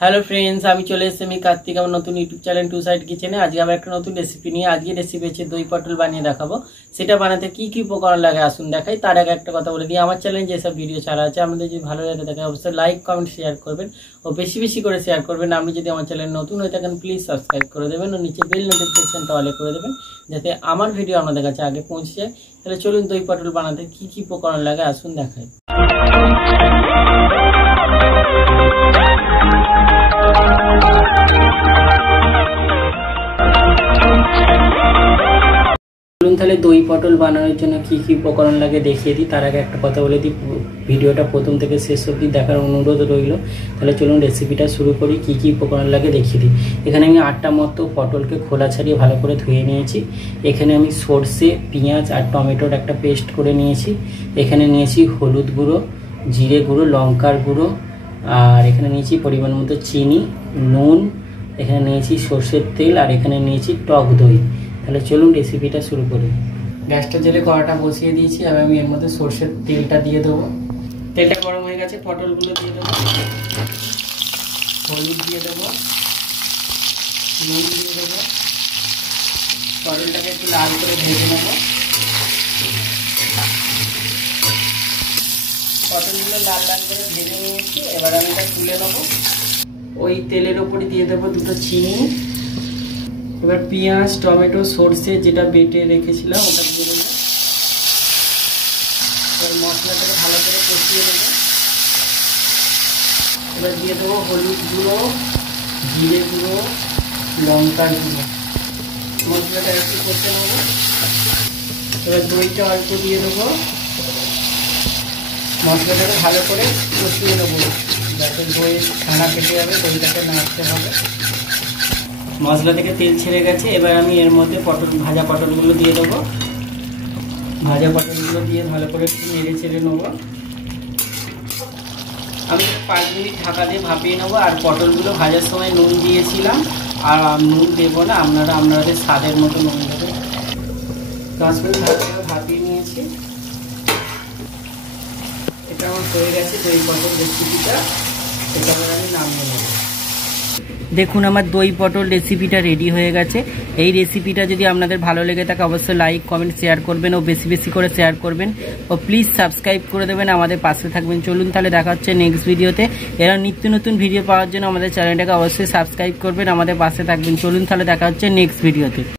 Hello friends, আমি চলে এসেছি আমি কার্তিক আমার নতুন ইউটিউব চ্যানেল টু সাইড কিচেনে। আজকে আমার একটা নতুন রেসিপি নিয়ে আজকে রেসিপি হচ্ছে দই পটল বানিয়ে দেখাবো। সেটা বানাতে কি কি উপকরণ লাগে আসুন দেখাই। তার আগে একটা কথা বলে দিই, আমার চ্যানেলে যেসব ভিডিও ছাড়া আছে আমাদের যদি ভালো লাগে থাকে অবশ্যই লাইক কমেন্ট শেয়ার করবেন ও বেশি বেশি করে শেয়ার করবেন। আপনি যদি আমার চ্যানেল নতুন হয়ে থাকেন প্লিজ সাবস্ক্রাইব করে দেবেন ও নিচে বেল নোটিফিকেশনটা অলে করে দেবেন যাতে আমার ভিডিও আপনাদের কাছে আগে পৌঁছে যায়। তাহলে চলুন দই পটল বানাতে কি কি উপকরণ লাগে আসুন দেখাই। তাহলে দই পটল বানানোর জন্য কি কি উপকরণ লাগে দেখিয়ে দিই। তার আগে একটা কথা বলে দিই, ভিডিওটা প্রথম থেকে শেষ অবধি দেখার অনুরোধ রইল। তাহলে চলুন রেসিপিটা শুরু করি। কি কি উপকরণ লাগে দেখিয়ে দিই। এখানে আমি 8টা মতো পটলকে খোলা ছাড়িয়ে ভালো করে ধুয়ে নিয়েছি। এখানে আমি সর্ষে, পেঁয়াজ আর টমেটোর একটা পেস্ট করে নিয়েছি। এখানে নিয়েছি হলুদ গুঁড়ো, জিরে গুঁড়ো, লঙ্কার গুঁড়ো, আর এখানে নিয়েছি পরিমাণ মতো চিনি, নুন, এখানে নিয়েছি সর্ষের তেল, আর এখানে নিয়েছি টক দই। তাহলে চলুন রেসিপিটা শুরু করি। গ্যাসটা জেলে কড়াটা বসিয়ে দিয়েছি। আর আমি এর মধ্যে সর্ষের তেলটা দিয়ে দেবো। তেলটা গরম হয়ে গেছে, পটলগুলো দিয়ে দেবো, হলুদ দিয়ে দেবো, নুন দিয়ে দেবো। পটলটাকে একটু লাল করে ভেজে নেব। পটলগুলো লাল লাল করে ভেজে নিয়েছি। এবার আমি এটা তুলে নেবো। ওই তেলের ওপরে দিয়ে দেবো 2টো চিনি। এবার পেঁয়াজ, টমেটো, সর্ষে যেটা বেটে রেখেছিলাম ওটা দিয়ে দেবো। এবার মশলাটাকে ভালো করে কষিয়ে দেবো। এবার দিয়ে দেবো হলুদ গুঁড়ো, জিরে গুঁড়ো, লঙ্কার গুঁড়ো। মশলাটা একটু কষে নেবো। এবার দইটা অল্প দিয়ে দেবো। মশলাটাকে ভালো করে কষিয়ে নেবো যাতে দইয়ের ছানা কেটে যাবে, দইটাকে নাড়তে হবে। মশলা থেকে তেল ছেড়ে গেছে। এবার আমি এর মধ্যে ভাজা পটলগুলো দিয়ে দেবো। ভাজা পটলগুলো দিয়ে ভালো করে একটু নেড়ে ছেড়ে নেবো। আমি 5 মিনিট ঢাকা দিয়ে ভাপিয়ে নেবো। আর পটলগুলো ভাজার সময় নুন দিয়েছিলাম, আর নুন দেবো না, আপনাদের স্বাদের মতো নুন দেবেন। 10 মিনিট ভালো করে ভাপিয়ে নিয়েছি। এটা আমার হয়ে গেছে দই পটল রেসিপিটা। এটা আবার আমি নামিয়ে নেবো। দেখুন আমার দই পটল রেসিপিটা রেডি হয়ে গেছে। এই রেসিপিটা যদি আপনাদের ভালো লেগে থাকে অবশ্যই লাইক কমেন্ট শেয়ার করবেন ও বেশি বেশি করে শেয়ার করবেন ও প্লিজ সাবস্ক্রাইব করে দেবেন, আমাদের পাশে থাকবেন। চলুন তাহলে দেখা হচ্ছে নেক্সট ভিডিওতে। এরা নিত্য নতুন ভিডিও পাওয়ার জন্য আমাদের চ্যানেলটাকে অবশ্যই সাবস্ক্রাইব করবেন, আমাদের পাশে থাকবেন। চলুন তাহলে দেখা হচ্ছে নেক্সট ভিডিওতে।